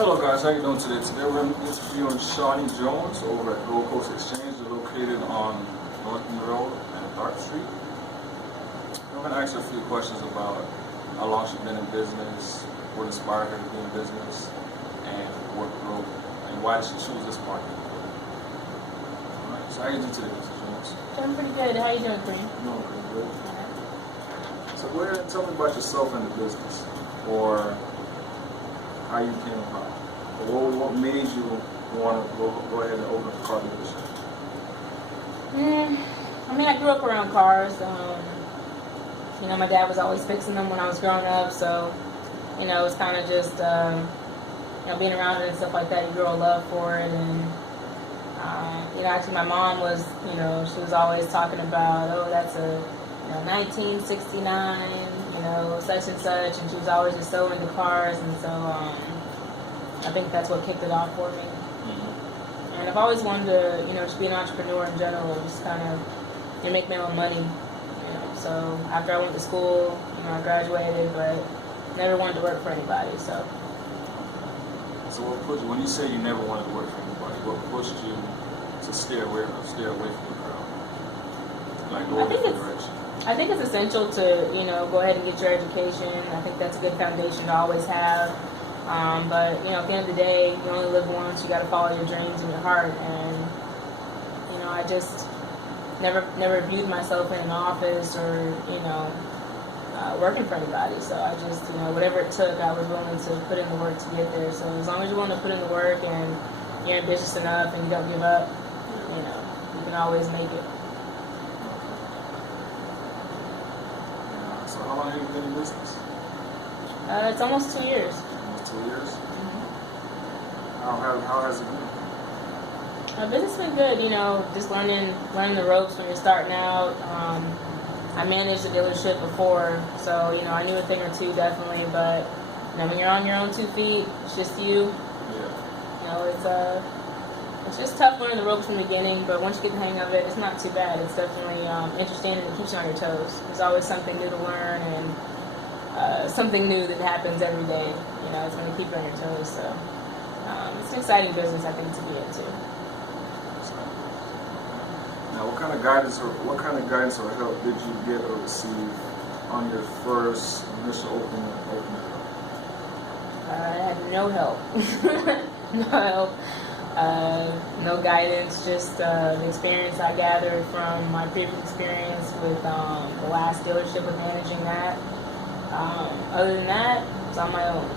Hello guys, how you doing today? Today we're going to be interviewing Shawnee Jones over at Gold Coast Exchange. They're located on North Monroe and Dark Street. I'm going to ask her a few questions about how long she's been in business, what inspired her to be in business, and what growth, and why did she choose this market. Alright, so how you doing today, Mrs. Jones? Doing pretty good. How you doing, Kareem? Doing pretty good. So go ahead and tell me about yourself and the business, or how you came about. What made you want to go ahead and open up a car dealership? I mean, I grew up around cars. My dad was always fixing them when I was growing up, so, it was kind of just, being around it and stuff like that, you grow a love for it. And, actually my mom was, she was always talking about, oh, that's a, 1969, such and such, and she was always just so into cars, and so, I think that's what kicked it off for me. And I've always wanted to, just be an entrepreneur in general, just kind of, make my own money, So after I went to school, I graduated, but never wanted to work for anybody, so. So what pushed you, when you say you never wanted to work for anybody, what pushed you to steer away from the crowd? Like go in a different direction? I think it's essential to, go ahead and get your education. I think that's a good foundation to always have. But, at the end of the day, you only live once. You got to follow your dreams and your heart. And, I just never viewed myself in an office or, working for anybody. So I just, whatever it took, I was willing to put in the work to get there. So as long as you're willing to put in the work and you're ambitious enough and you don't give up, you can always make it. So how long have you been in business? It's almost 2 years. Almost 2 years? Mm-hmm. How has it been? Business has been good, just learning the ropes when you're starting out. I managed a dealership before, so, I knew a thing or two definitely, but, when you're on your own 2 feet, it's just you. Yeah. It's just tough learning the ropes from the beginning, but once you get the hang of it, it's not too bad. It's definitely interesting and it keeps you on your toes. There's always something new to learn and something new that happens every day. It's going to keep you on your toes. So it's an exciting business, I think, to be into. Now, what kind of guidance or help did you get or receive on your first initial opening? I had no help. No help. No guidance, just the experience I gathered from my previous experience with the last dealership with managing that. Other than that, it's on my own.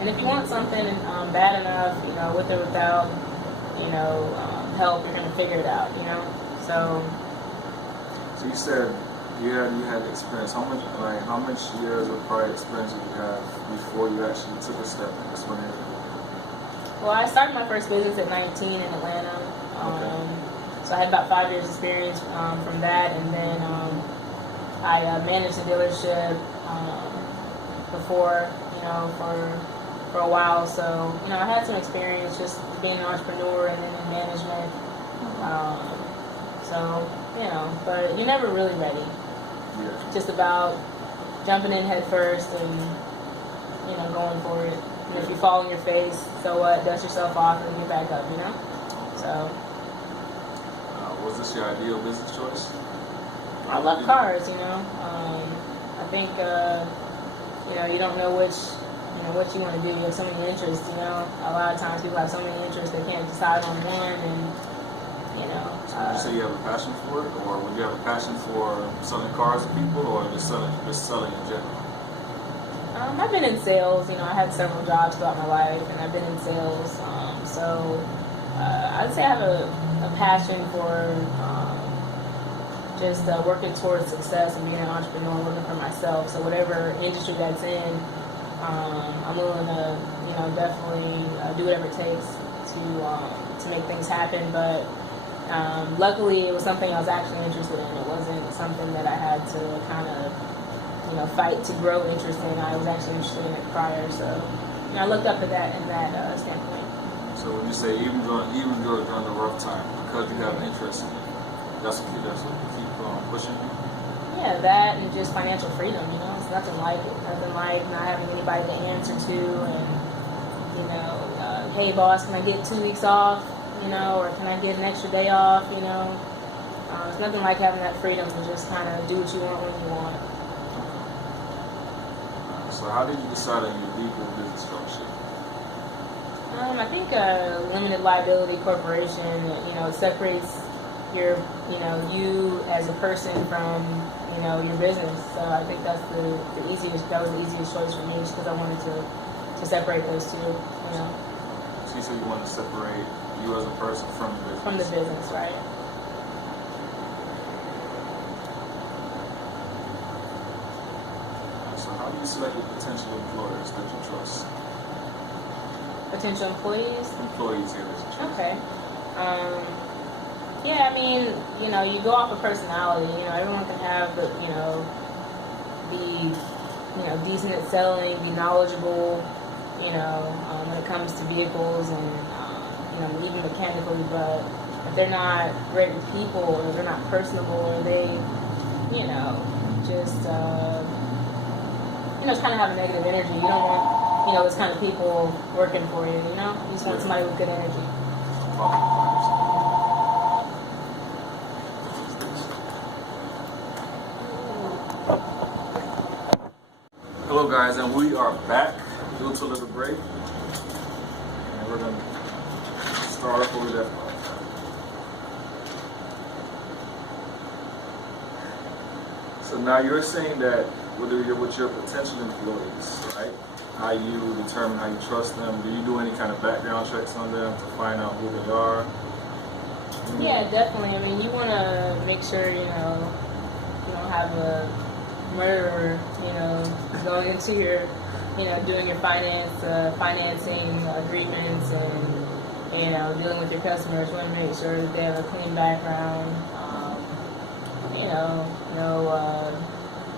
And if you want something bad enough, with or without, help, you're going to figure it out, So you said you had experience. How much years of prior experience did you have before you actually took a step in this one? Well, I started my first business at 19 in Atlanta. So I had about 5 years experience from that, and then I managed a dealership before, for a while. So, I had some experience just being an entrepreneur and then in management. But you're never really ready. Yeah. Just about jumping in head first and, going for it. And if you fall on your face, so what? Dust yourself off and get back up, So. Was this your ideal business choice? I love cars, I think, you don't know what you want to do. You have so many interests, A lot of times people have so many interests they can't decide on one, and, So would you say you have a passion for it, or would you have a passion for selling cars to people, or just selling in general? I've been in sales, I had several jobs throughout my life, and I've been in sales, I'd say I have a passion for just working towards success and being an entrepreneur, working for myself. So whatever industry that's in, I'm willing to, definitely do whatever it takes to make things happen. But luckily, it was something I was actually interested in. It wasn't something that I had to kind of, fight to grow interest in. I was actually interested in it prior, so I looked up at that in that standpoint. So would you say even during the rough time, because you have an interest in it, that's what keep pushing you? Yeah, that and just financial freedom, It's nothing like it. Nothing like not having anybody to answer to, and hey boss, can I get 2 weeks off? Or can I get an extra day off? It's nothing like having that freedom to just kind of do what you want when you want. So how did you decide on your legal business structure? I think a limited liability corporation, it separates your, you as a person from, your business. So I think that was the easiest choice for me, just because I wanted to separate those two, So you said you wanted to separate you as a person from the business? From the business, right. So how do you select your potential employers that you trust? Potential employees? Employees here that you trust. Okay. Yeah, I mean, you go off of personality. Everyone can have be decent at selling, be knowledgeable, when it comes to vehicles and, even mechanically, but if they're not great with people, or they're not personable, or they, just, just kind of have a negative energy. You don't want, those kind of people working for you, You just want somebody with good energy. Hello guys, and we are back due to a little break, and we're going to start off with that. So now you're saying that whether you're with your potential employees, right, how you determine how you trust them, do you do any kind of background checks on them to find out who they are? Yeah, definitely. I mean, you want to make sure, you don't have a murderer, going into your, doing your financing agreements and, dealing with your customers. You want to make sure that they have a clean background,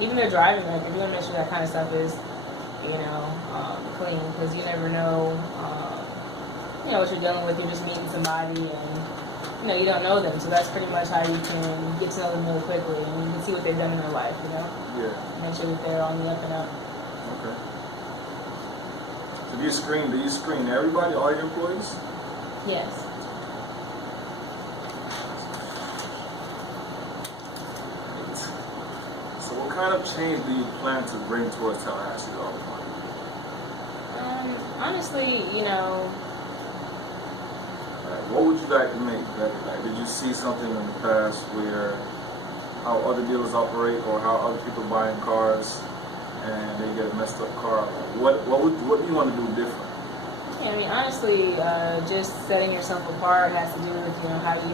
even their driving record. You want to make sure that kind of stuff is, clean, because you never know, what you're dealing with. You're just meeting somebody and, you don't know them, so that's pretty much how you can get to know them really quickly, and you can see what they've done in their life, Yeah. Make sure that they're on the up and up. Okay. So do you screen everybody, all your employees? Yes. So what kind of change do you plan to bring towards Tallahassee all the time? Honestly, What would you like to make better? Like, did you see something in the past where how other dealers operate, or how other people buying cars and they get a messed up car? Like, what do you want to do different? Yeah, I mean, honestly, just setting yourself apart has to do with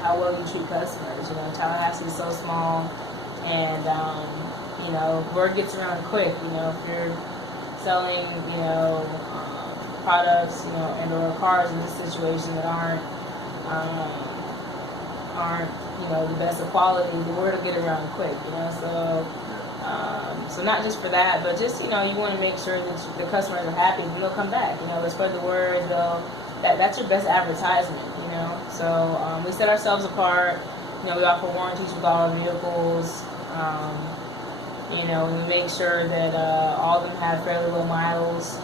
how well you treat customers. Tallahassee is so small, and word gets around quick. If you're selling products, and or cars in this situation that aren't the best of quality, the word will get around quick, so not just for that, but just, you want to make sure that the customers are happy, and they'll come back, they'll spread the word, that's your best advertisement, so we set ourselves apart, we offer warranties with all our vehicles, we make sure that all of them have fairly low miles.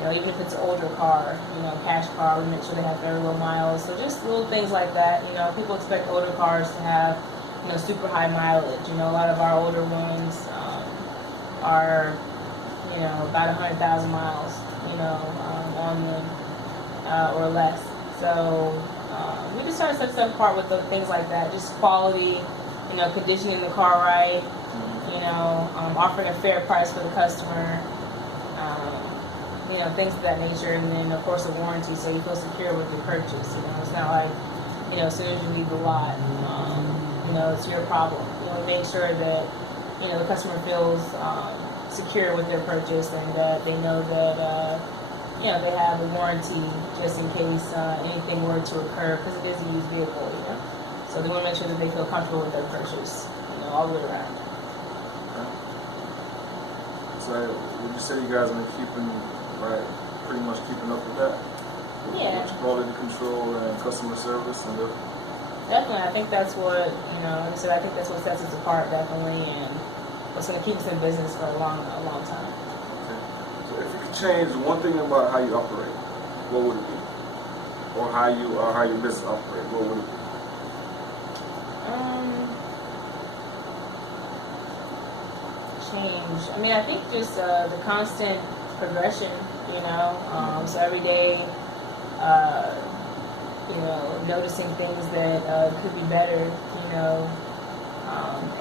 Even if it's an older car, cash car, we make sure they have very low miles. So just little things like that. People expect older cars to have, super high mileage. A lot of our older ones are, about 100,000 miles, on them, or less. So we just try to set stuff apart with things like that. Just quality, conditioning the car right, offering a fair price for the customer. Things of that nature, and then of course a warranty, so you feel secure with your purchase. It's not like, as soon as you leave the lot, it's your problem. We make sure that, the customer feels secure with their purchase, and that they know that, they have a warranty just in case anything were to occur, because it is a used vehicle, So they want to make sure that they feel comfortable with their purchase, all the way around. So would you say you guys are pretty much keeping up with that? Yeah. With quality control and customer service and Definitely, I think that's what, like I said, I think that's what sets us apart, definitely, and, what's going to keep us in business for a long time. Okay. So if you could change one thing about how you operate, what would it be? Or how your business operate, what would it be? Change. I mean, I think just the constant progression, you know. So every day, you know, noticing things that could be better, you know,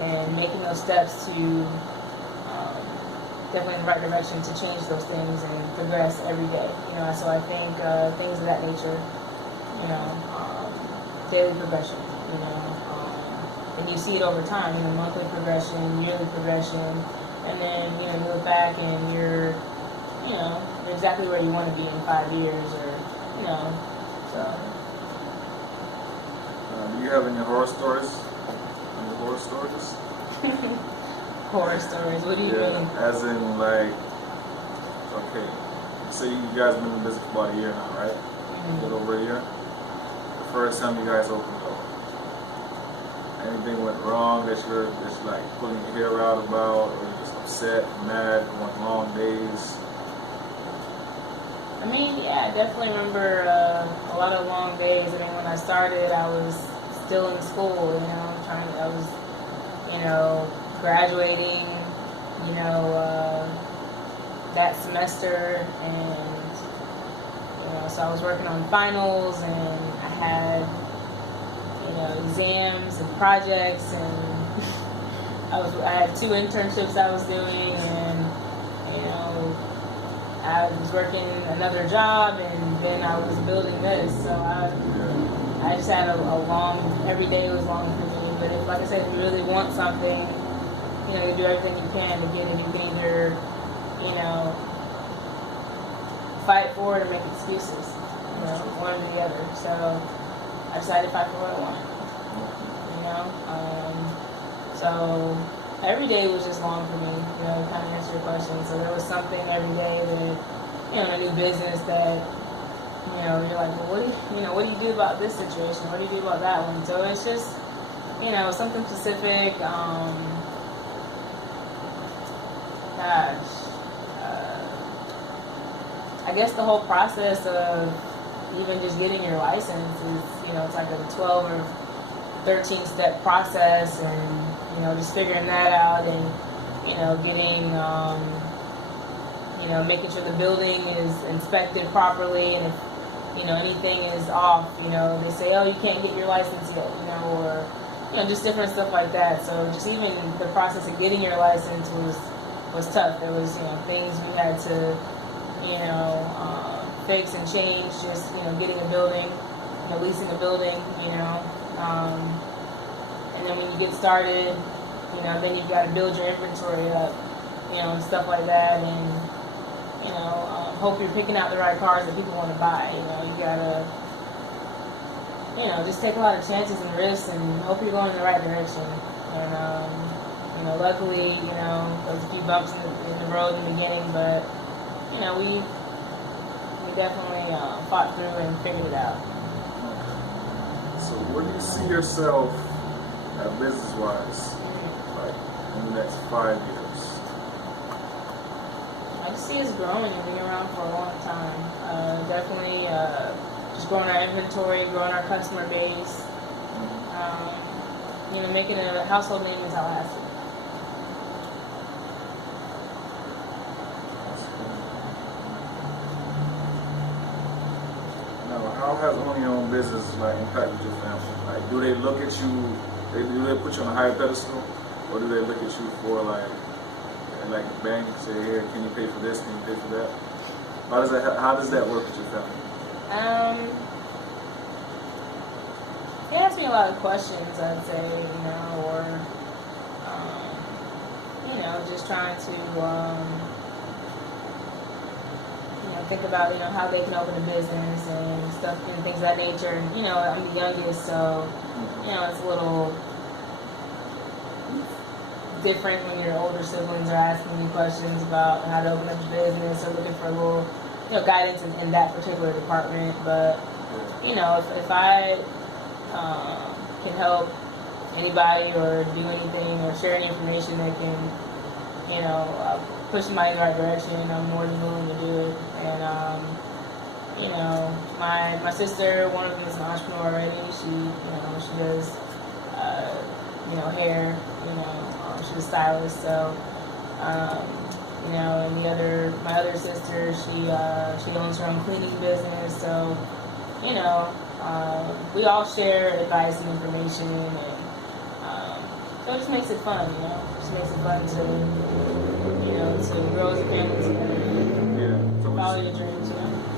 and making those steps to definitely in the right direction to change those things and progress every day, you know. So I think things of that nature, you know, daily progression, you know, and you see it over time, you know, monthly progression, yearly progression, and then, you know, you look back and you're, you know, exactly where you want to be in 5 years, or, you know, so. Do you have any horror stories? Any horror stories? Horror stories, what do you mean? As in, like, okay, say you guys been in business for about a year now, right? A little over a year. The first time you guys opened the door, anything went wrong that you're just like pulling your hair out about, or you're just upset, mad, going long days? I mean, yeah, I definitely remember a lot of long days. I mean, when I started, I was still in school, you know, I was, you know, graduating, you know, that semester, and, you know, so I was working on finals, and I had, you know, exams and projects, and I had 2 internships I was doing, and, you know, I was working another job, and then I was building this, so I just had a long, every day was long for me. But if, like I said, if you really want something, you know, you do everything you can to get it. You can either, you know, fight for it or make excuses, you know, one or the other. So I decided to fight for what I wanted, you know. So every day was just long for me, you know, to kind of answer your question. So there was something every day that, you know, in a new business that, you know, you're like, well, what do you do about this situation? What do you do about that one? So it's just, you know, something specific. I guess the whole process of even just getting your license is, you know, it's like a 12 or 13 step process, and, you know, just figuring that out, and, you know, getting, you know, making sure the building is inspected properly, and if, you know, anything is off, you know, they say, oh, you can't get your license yet, you know, or, you know, just different stuff like that. So just even the process of getting your license was tough. There was, you know, things we had to, you know, fix and change, just, you know, getting a building, you know, leasing a building, you know, and then when you get started, you know, then you've got to build your inventory up, you know, and stuff like that, and, you know, hope you're picking out the right cars that people want to buy. You know, you gotta, you know, just take a lot of chances and risks, and hope you're going in the right direction. And, you know, luckily, you know, there was a few bumps in the road in the beginning, but, you know, we definitely fought through and figured it out. So where do you see yourself business-wise, like, in the next 5 years? I just see us growing and being around for a long time. Definitely just growing our inventory, growing our customer base, you know, making a household name in Tallahassee. Now, how has owning your own business, like, impacted your family? Like, do they look at you, do they put you on a higher pedestal, or do they look at you for, like bank, say, here, can you pay for this, can you pay for that? How does that work with your family? He asked me a lot of questions, I'd say, you know, or, you know, just trying to, you know, think about, you know, how they can open a business and stuff and things of that nature. And, you know, I'm the youngest, so, you know, it's a little different when your older siblings are asking you questions about how to open up your business, or looking for a little, you know, guidance in that particular department. But, you know, if I can help anybody or do anything or share any information that can, push somebody in the right direction, I'm more than willing to do it. And my sister, one of them is an entrepreneur already. She does hair. She's a stylist. So and my other sister, she owns her own cleaning business. So we all share advice and information, and so it just makes it fun. It just makes it fun to grow as a family together. Yeah. So Follow your dreams.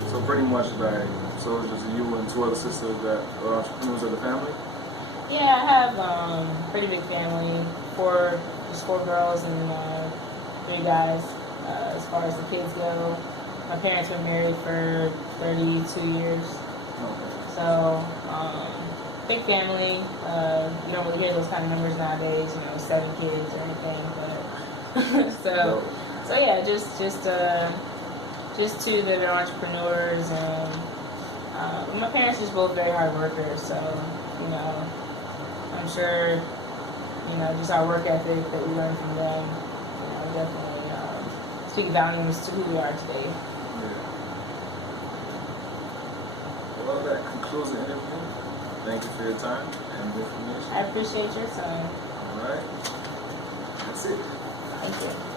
So pretty much so it's just you and two other sisters that are entrepreneurs of the family? Yeah, I have a pretty big family. Just four girls and 3 guys. As far as the kids go, my parents were married for 32 years. Okay. So, big family. You don't really hear those kind of numbers nowadays, 7 kids or anything. But so yeah, just two that are entrepreneurs, and my parents are just both very hard workers. So, I'm sure, just our work ethic that we learned from them, definitely speak volumes to who we are today. Yeah. Well, that concludes the interview. Thank you for your time and the information. I appreciate your time. All right. That's it. Thank you.